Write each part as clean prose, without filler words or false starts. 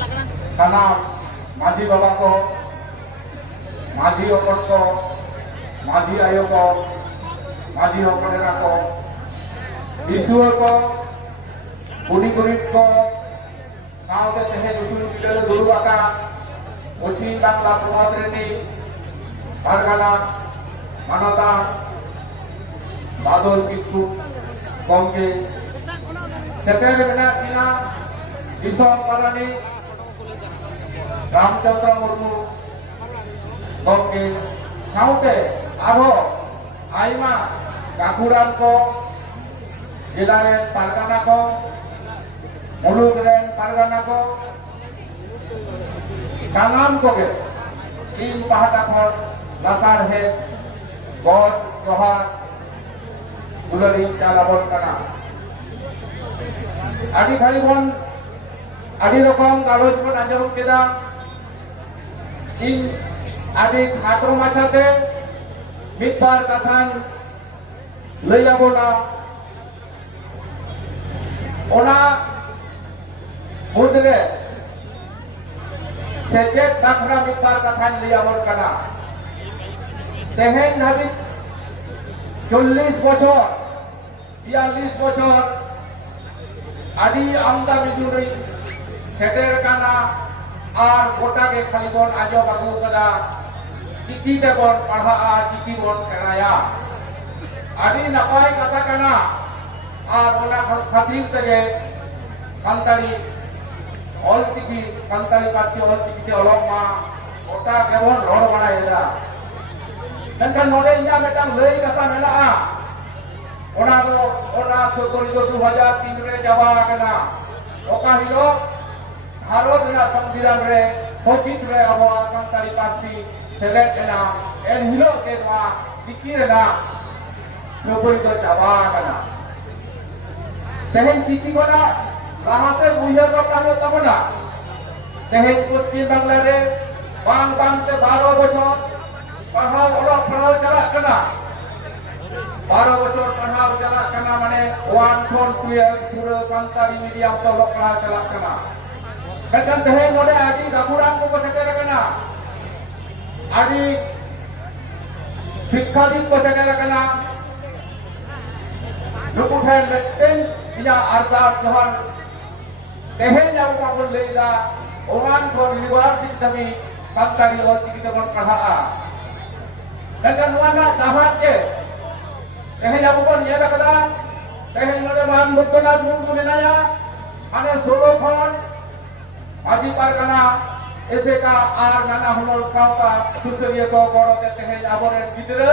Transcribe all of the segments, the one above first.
सानाम माझी बाबा को माझी हपन को माझी आयो को माझी हपनेरा को ईश्वर को बुढ़ी गुरीब को सावते तेहे उसूल बिडल दुरु आका पश्चिम बांगला प्रभात रेनी पारगाना मानवता बादल किस्कू गमके सेतेर मेना किना दिसम पारानी रामचंद्र मुर्मू गमके सावते आरो आइमा गाकुरान को जिला रे पारगाना को मुलुक रे पारगाना को सानाम को गे इन पहाटा खर लासार है गॉड जोहार दुलारी चालाबन कना आदि खाली बन आदि रकम गालोज बन आंजम केदा इन आदि खातो माछाते मिदबार कथान लैयाबोना ओना मुद्रे सेचेत नाखरा मिदबार कथान लैयाबोन कना तेहेन धाबित 40 বছর 42 বছর आदि आमदा मिजुरी सेटेर काना और गोटा के खाली बन आजो बागु कदा चिकी ते बन पढ़ा चिकी बन सेराया आदि नपाय कथा काना और ओना खातिर तेगे संताली ऑल चिकी संताली पार्टी ऑल चिकी ते अलग मा गोटा केवन रोड बनाएदा नंका नोडे इया मेटांग लई कथा मेनाआ ओना को कोरी दो 2003 रे जाबा कना ओका हिलो भारत रे संविधान रे होकित रे अब संताली पार्टी सेलेक्ट एना एन हिलो के मा चिकी रे ना को कोरी दो जाबा कना तेहेन चिकी कोना लाहा से बुइया को कानो तबना तेहेन पश्चिम बांग्ला रे बांग बांग ते 12 বছর पढ़ाओ ओलग पढ़ाओ चला कना 12 বছর पढ़ाओ चला कना माने 1 from 12 पूरा संताली मीडियम तो ओलग पढ़ाओ चला कना मेkan तेहे नोडे आदि गाकुराम को सेटेर कना आदि शिक्षा दिन को सेटेर कना नुकु ठेन मेटेन इना अरदास जोहार तेहे जाऊ माबुल लेदा 1 from यूनिवर्सिटी तमी संताली और चिकी ते बन पढ़ा मेkan wana dahat je tehe jabu kon ye dakada tehe node man buddhanath murmu menaya ane 16 khon aji pargana eseka ar nana honor sauta susuriya ko goro te tehe aboren gidre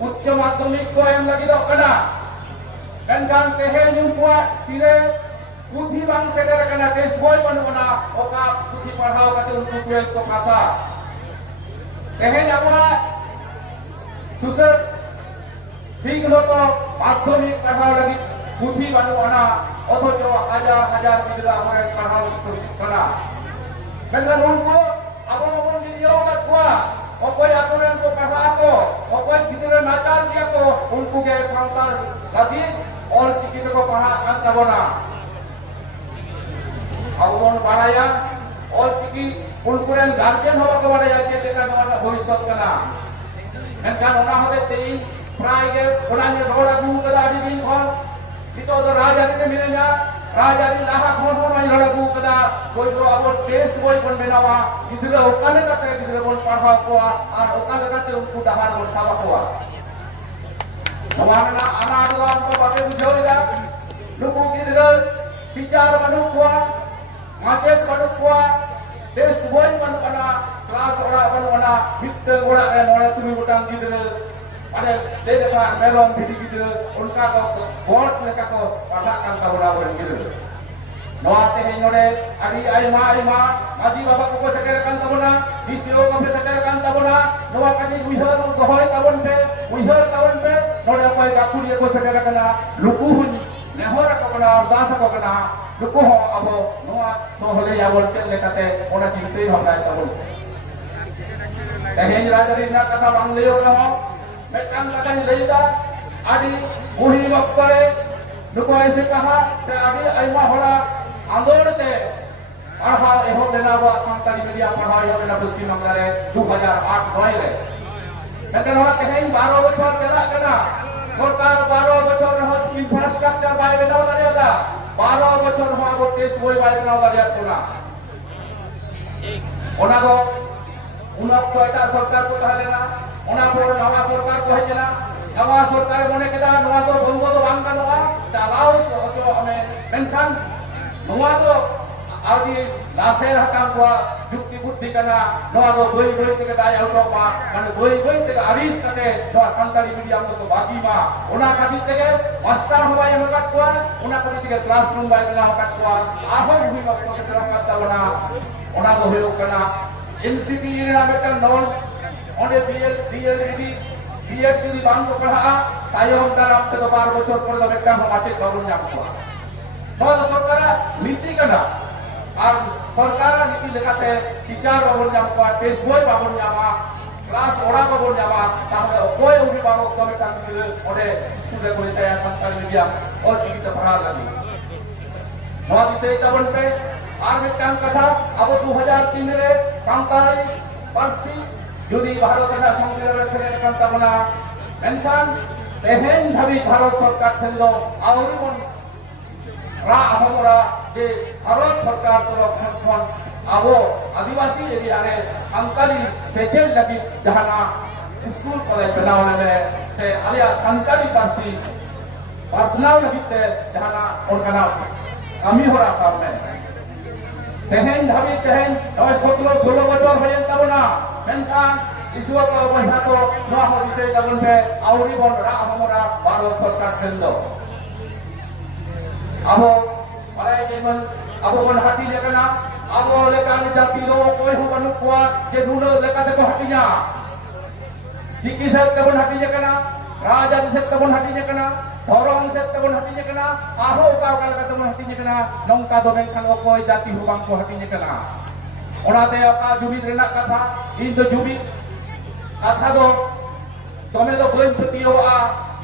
ucc madhyamik ko em lagi dok kana mekan tehe nyumpua tire puthi bang seder kana test boy banuna oka puthi padhao kate unku kuel ko kasa tehe jabu सुसर ठीक लोग माध्यमिक पढ़ाओ लगी पुथी बानु अना अथच हजार हजार गिदरा हमारे पढ़ाओ कना मेनखान उनको अब अपन वीडियो का कुआ अकोय आतोरेन को पढ़ा को अकोय गिदरा नाचार दिया को उनको के संतान लगी और चिकित्सा को पढ़ा कान तबना अब उन बाड़ाया और चिकी उनको रेन गार्जियन होबा को बाड़ाया जे लेका नवा भविष्य कना मेनखान ओना होते तेई प्राय के ओना ने रोड़ा गु कदा आदि दिन खन चितो तो राजारी ने मिलेना राजारी लाहा खन हो माई रोड़ा गु कदा कोई जो अब टेस्ट बोय बन बेनावा गिदरे ओकाले कते गिदरे बन पढ़ा को और ओकाले कते उनको डहार बन साबा को नवाना आना आदवान को बाटे बुझोइला नुकु गिदरे विचार बनु को माचेत बनु को टेस्ट बोय बन कना क्लास ओड़ा बनवाना मित्र ओड़ा रे मोड़े तुमी गोटांग गिदरे माने दे देखा मेलम भिडी गिदरे उनका को बोर्ड लेका को पढ़ा कान ताबरा बन गिदरे नोआ ते नोडे आदि आइमा माजी बाबा को सेटेर कान ताबना दिसिओ को सेटेर कान ताबना नोआ कादी उइहर गहय ताबन पे नोडे कोई गाकुलिए को सेटेर काना लुकु हुन नेहर को कना अरदास को कना लुकु हो अब नोआ तो होले याबल चेल लेकाते ओना चिंते हमरा ताबन तेहेन राजरी ना कथा बांग लेयो ना मेटांग कथा लेदा आदि बुढ़ी मक्करे नुको ऐसे कहा से आदि आइमा होला आंदोलते पढ़ा ehok lena bawa santari media pahari ehok lena Pasti Bangla re 2008 re. Mungkin orang teheng 12 bocor jarak kena. Sorkar 12 bocor hos infrastruktur bay benaw dari ada. 12 bocor ho abo test boy bay benaw dari atuna. Ona do unok to eta sorkar ko tahelena. Ona pore nawa sorkar ko hejena. Nawa sorkar mone keda nawa do bondo do bang kanoa. Chalao ojo ame menkan nawa do आदि लासेर हकाम को जुक्ति बुद्धि करना नवा दो बोई के दाय उठो मा माने बोई के आरिस कते नवा संताली मीडियम तो बाकी मा ओना खाती ते मास्टर होबाय हमका को ओना खाती ते क्लासरूम बाय बना हमका को आहो भी मा को के तरह करता बना ओना दो होयो कना एनसीपी इना बेटा नॉन ओने बीएड যদি বাং को पढ़ा तायम दाराम ते 12 বছর পর দো বেটা মাছে তরুণ নাম को নওয়া সরকার নীতি কনা আর সরকার নীতি লেখাতে টিচার বাবন নামা টেস্ট বই বাবন নামা ক্লাস ওড়া বাবন নামা তাহলে ওই অভিভাবক তবে কান দিলে ওরে স্কুলে করে যায় সরকারি মিডিয়াম और টিকিতে পড়া লাগি নওয়া দিতে তবন পে আর মিটান কথা আব 2003 রে সান্তালি পার্সি যদি ভারত কথা সংবিধানের ছেড়ে কান তবনা মেনখান তেহেন ভাবি ভারত সরকার থেলো আউরি বন রা আমরা যে ভারত সরকার তরফ খন আবো আদিবাসী এরিয়ারে সান্তালি সেচের লাগি জাহানা স্কুল কলেজ বেনাওনে সে আলিয়া সান্তালি পার্সি পার্সোনাল লাগিতে জাহানা অর্গানা আমি হরা সামনে তেহেন ভাবি তেহেন 17-16 বছর হয়ে যাব না মেনখান ইসুয়া তো বহিহা তো নোয়া হইছে তখন পে আউরি বন রা আমরা ভারত সরকার থেলো abo malay jeman abo bon hati je kana abo leka ni jati lo koi hu banu kwa je dulo leka te ko hatinya jiki set te bon hati je kana raja set te bon hati je kana thorong set te bon hati je kana abo ka ka te bon hati je kana nongka do men kan koi jati hu bang ko hati je kana onate aka jubit renak katha in do jubit katha do tome do boin petiyo a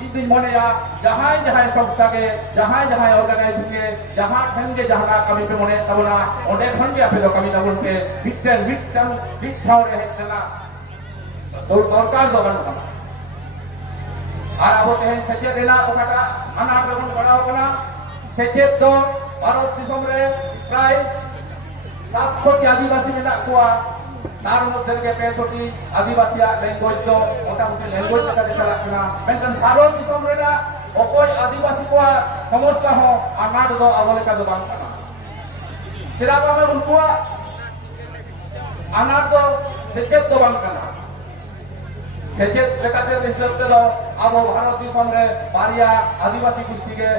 इदिन मने या जहां संस्था के जहां organisation के जहां ठन के जहां कमी पे मने तबना ओंडे खन के आपे कमी तबन के बिठाव रहे चला तो सरकार दो बन আর আবো তেহেন সেচেত রেনা ওকাটা আনা প্রবণ করাও কনা সেচেত দো ভারত দিশম রে প্রায় 700 টি আদিবাসী মেনা কোয়া তার মধ্যে থেকে 65 আদিবাসীয়া ল্যাঙ্গুয়েজ তো মোটামুটি ল্যাঙ্গুয়েজ কাটে চালাক না মেনশন ভারত দিশম রে না অকয় আদিবাসী কোয়া সমস্যা হ আনার দো আবলে কা দো বাং কানা চেরা পাবে উনকুয়া আনার দো সেচেত দো বাং কানা সেচেত লেকাতে হিসাবতে দো আবো ভারত দিশম রে পারিয়া আদিবাসী গোষ্ঠী কে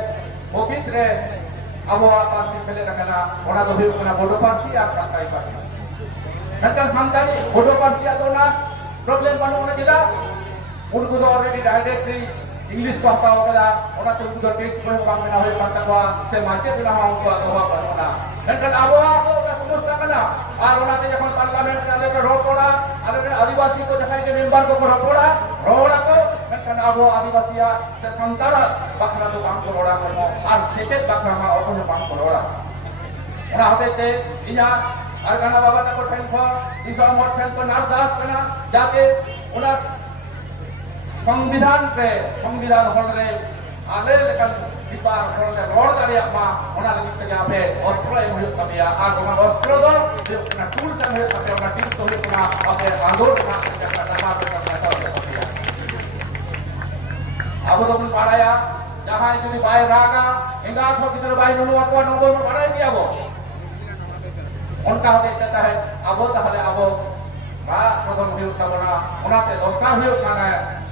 পবিত্রে আবো পার্সি ছেলে রাখনা ওনা দো হিউ কানা বড় পার্সি আর Santali Parsi Mereka santari bodoh parsi atau na problem mana mana kita, udah kudo already directly English kau tahu kada, orang tu kudo test pun bang mana boleh bang kau, saya macam tu nama orang tua atau apa mana. Mereka awal tu kita semua kana, orang tu jangan parlimen ada berhormat pula, ada adivasi tu jangan jadi member tu berhormat pula, orang tu mereka awal adivasi ya, saya santara bakal tu bang kau orang kamu, ar secet bakal mah orang tu bang kau orang. Orang hati tu ini আর গানা বাবা তাকো ঠেন খ ইসা মঠ ঠেন তো নারদাস কনা যাতে ওনা সংবিধান হলরে আলে লেকান দিপার হলরে rod দাঁড়িয়ে মা ওনা দিক থেকে আপে অস্ত্র এম হয়ে তাপিয়া আর ওনা অস্ত্র দ না টুল সাম হয়ে তাপিয়া ওনা টিপস হয়ে কোনা আপে আন্দোলন না টাকা তাপিয়া আবো তো পাড়ায়া যাহাই যদি বাই রাগা এঙ্গা থ ভিতরে বাই নুনু আকwa নম্বর পাড়াই কি আবো उनका होते कहता है अब ताहले अब बा प्रथम हुई तबना उनाते दरकार हुई काना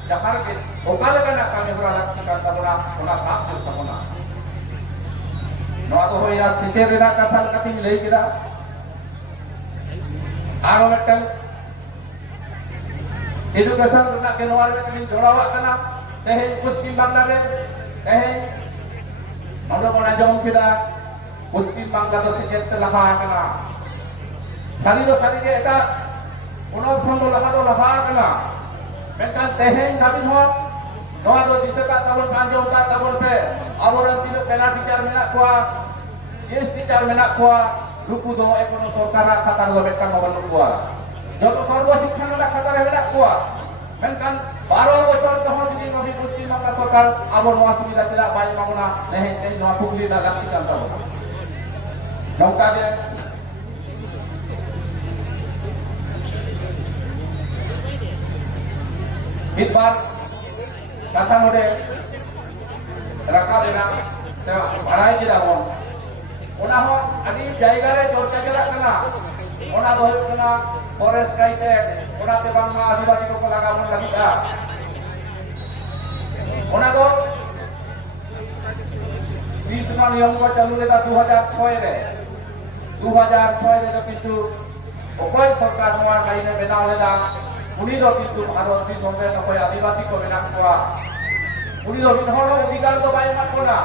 जहार के ओकाले काना कामी होरा लागती का तबना उना साथ हुई तबना नवा तो होया सिचे रेना कथन कथि लई किदा आरो मेटल एजुकेशन रेना के नवा में जोड़ावा काना तेहे पश्चिम बांग्ला रे तेहे हमरो कोना जम किदा पश्चिम बांग्ला तो सिचे लहा काना सारी के एटा उनों खंड लहा कना मेनखान तेहेन धाबी हो नवा दो दिसका तबन कांजो का तबन पे अबोरन तिनो पेला टीचर मेना कोआ गेस्ट टीचर मेना कोआ nuku do ekonomi sorkara khatar do mekan mo kuwa joto sarwa শিক্ষা na khatar mena kuwa menkan 12 বছর তখন যদি নবী পশ্চিম বাংলা সরকার আবার নোয়া সুবিধা ছিল বাই মামনা নেহে এই নোয়া কুগলি দা লাগতি কান সব নৌকা যে একবার কথা নোডে রাখা দেনা বাড়াই দিলাম ওনা হো আদি জায়গারে চর্চা চালাক না ওনা দো না ফরেস্ট রাইটে ওনাতে বাংলা আদিবাসী को লাগাবন লাগিটা ওনা দো 20 নং নিয়ম को চালু লেদা 2006 রে 2006 রে কিন্তু অকয় সরকার নোয়া লাইনে বেনাও লেদা উনি দো কিন্তু ভারত দিশমে নকয় আদিবাসী को বেনা কোয়া উনি দো বিনহর অধিকার তো বাই মাকোনা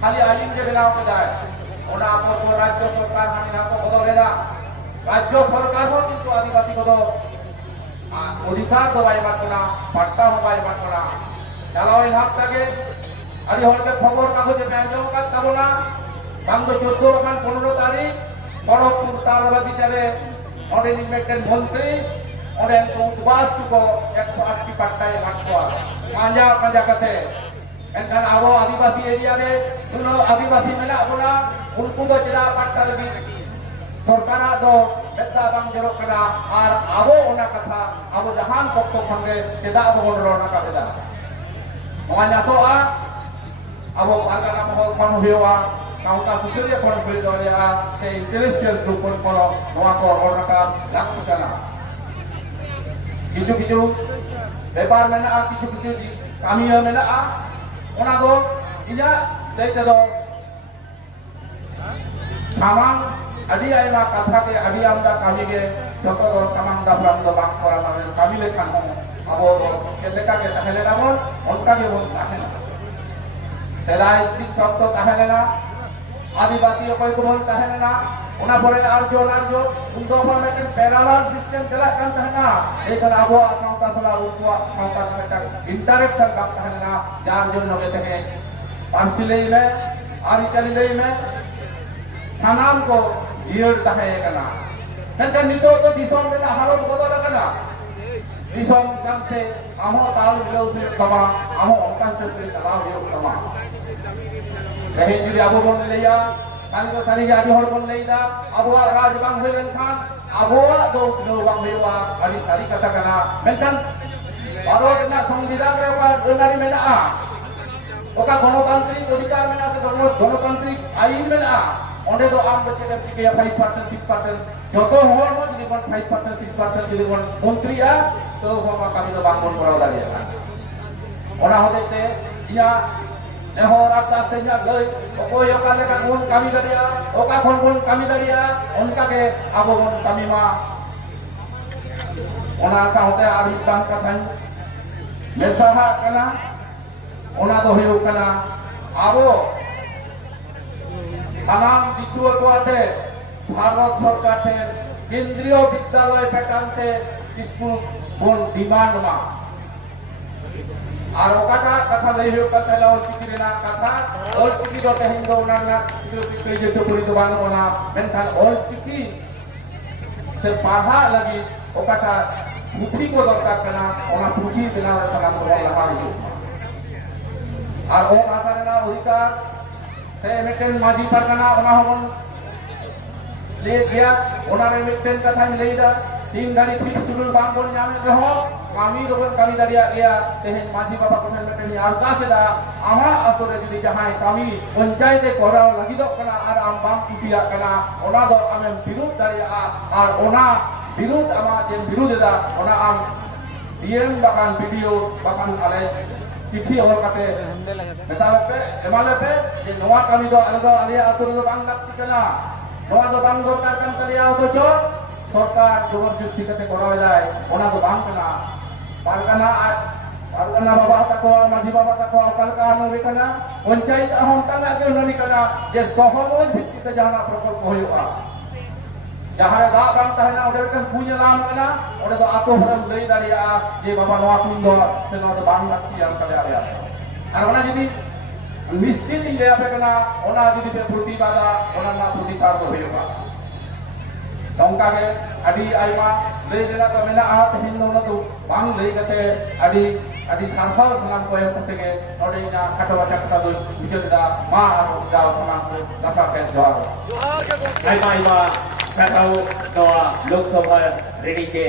খালি আইন যে বেনাও কেদায় ওনা আপন রাজ্য সরকার মানি না को বদলেনা রাজ্য সরকার কিন্তু আদিবাসী को অধিকার তো বাই মাকোনা পাট্টা বাই মাকোনা চালাওই হাতটাকে আদি হরতে খবর কাগজে পেঁজম কাজ তাবনা বাংলা 14 খান 15 তারিখ খড়গপুর তারবা বিচারে অডে নিমেটেন মন্ত্রী অডে উদ্বাস को 108 টি পাট্টায় মাকোয়া পাঁজা পাঁজা কাতে এনখান আবো আদিবাসী এরিয়া রে শুনো আদিবাসী মেনা বনা উনকু দো চিরা পাট্টা লবি সরকার দো বেদা বাং জরো কনা আর আবো ওনা কথা আবো জাহান পক্ষ খন্ডে সেদা বগন রনা কা বেদা মহানা সোয়া আবো পাগনা মহল খন হইওয়া কাউকা সুসুরিয়া খন হই দরিয়া সে ইন্টেলেকচুয়াল গ্রুপ খন নোয়া কো রনা কা লাকু কানা কিছু কিছু ব্যাপার মেনা কিছু কিছু কামিয়া মেনা ওনা দো ইয়া দেইতে দো সামাং আদি আইমা কাথাকে আদি আমদা কামিগে যত দো সামাং দাফরাম দো বাং করা মানে কামিলে খান আবো কেলেকা কে তাহলে না বল অনকা কে বল তাহে না সেলাই ঠিক শব্দ তাহে না আদিবাসী অকয় কো বল তাহে না ওনা পরে আরজো উন্দো বল মেটেন প্যারালাল সিস্টেম চলা কান তাহে না এইখানে আবো সাউতা সলা উঠোয়া সাউতা সলা ইন্টারেকশন বাং তাহে না যার জন্য কে থেকে পার্সিলেই মে আরিকালি লেই মে সানাম को জিয়র তাহে কানা হেনতে নিতো তো দিশম রে হালত বদল কানা দিশম সামতে আমো তাল মিলাও ফির তমা আমো অঙ্কান সে ফির চালাও দিও তমা রহে যদি আবো বন লইয়া কানগো সারি জাতি হর বন লইলা আবো রাজ বাং হইলেন খান আবো দো নো বাং হইবা আদি সারি কথা কানা মেনখান ভারত না সংবিধান রে ওয়া ডোনারি মেনা ওকা গণতান্ত্রিক অধিকার মেনা আছে গণতান্ত্রিক আইন মেনা onde do am bache ka tiya 5% 6% joto hor mo jodi kon 5% 6% jodi kon মন্ত্রী তো হমা kami do bangun korao daria ona hodete ia ehor atas tenya loi okoi okale ka gun kami daria oka kon kami daria onka ke abo kon kami ma ona saute ari bang kathan mesaha kana ona do hoyo kana abo Sanam বিশ্বর কোয়াতে ভারত সরকারের কেন্দ্রীয় বিদ্যালয় পেটান্তে school কোন demand মা আর ওকাটা কথা লই হই কথা লাও চিকিরে না কথা অল চিকি দতে হিন্দু না না চিকি যেতে করি তো বানো না মেনখান অল চিকি সে পাহা লাগি ওকাটা পুথি কো দরকার কানা ওনা পুথি বেনাও সালাম কো লাগা হই আর ও ভাষার না অধিকার से मेटेन माजी परगना ओना होन ले गया ओना रे मेटेन कथा लेदा 3 गाड़ी फिक्स शेड्यूल बांग बोल नामे रहो कामी रोबन कामी दारिया गया तेहे माजी बाबा को मेटेन आरका सेदा आमा अतोरे जदि जहाय कामी पंचायत कोराव लगी दो कना आर आम बाम कुटिया कना ओना दो आमे विरोध दारिया आर ओना विरोध आमा जे विरोध दा ओना आम डीएम बागान वीडियो बागान आले चिट्ठी और काते मेतालपे एमालपे जे नोवा कामी दो अलग आलिया अतुर दो बांग लागति कना नोवा दो बांग दरकार कान कलिया अथच सरकार जबरदस्ती काते कराव जाय ओना दो बांग कना पारगाना बाबा ताको माझी बाबा ताको अकालका नबे कना पंचायत हम कना के ननि कना जे सहमत भित्तिते जहाना प्रकल्प होयुआ जहां दा बांग तहना ओडे कन पुजलाम कना ओडे दो आतो हरम लई दारिया जे बाबा नोवा कुंदो से नो दो बांग लागति आम कले आया আর ওনা যদি निश्चित ᱤᱧ ᱞᱟᱹᱭ ᱟᱯᱮ ᱠᱟᱱᱟ ᱚᱱᱟ ᱡᱩᱫᱤ ᱯᱮ ᱯᱨᱚᱛᱤᱵᱟᱫᱟ ᱚᱱᱟ ᱨᱮᱱᱟᱜ ᱯᱨᱚᱛᱤᱠᱟᱨ ᱫᱚ ᱦᱩᱭᱩᱜᱼᱟ ᱱᱚᱝᱠᱟ ᱜᱮ ᱟᱹᱰᱤ ᱟᱭᱢᱟ ᱞᱟᱹᱭ ᱨᱮᱱᱟᱜ ᱫᱚ ᱢᱮᱱᱟᱜᱼᱟ ᱛᱮᱦᱮᱧ ᱫᱚ ᱚᱱᱟ ᱫᱚ ᱵᱟᱝ ᱞᱟᱹᱭ ᱠᱟᱛᱮ ᱟᱹᱰᱤ ᱥᱟᱨᱦᱟᱣ ᱥᱟᱱᱟᱢ ᱠᱚ ᱮᱢ ᱠᱟᱛᱮ ᱜᱮ ᱱᱚᱰᱮ ᱤᱧᱟᱹᱜ ᱠᱷᱟᱴᱚ ᱢᱟᱪᱷᱟ ᱠᱟᱛᱷᱟ ᱫᱚᱧ ᱢᱩᱪᱟᱹᱫ ᱮᱫᱟ ᱢᱟ ᱟᱨ ᱡᱟᱣ ᱥᱟᱱᱟᱢ ᱠᱚ ᱫᱟᱥᱟᱨ ᱛᱮ ᱡᱚᱦᱟᱨ ᱟᱭᱢᱟ ᱟᱭᱢᱟ ᱥᱟᱨᱦᱟᱣ ᱱᱚᱣᱟ ᱞᱳᱠᱥᱚᱵᱷᱟ ᱨᱮᱰᱤ ᱛᱮ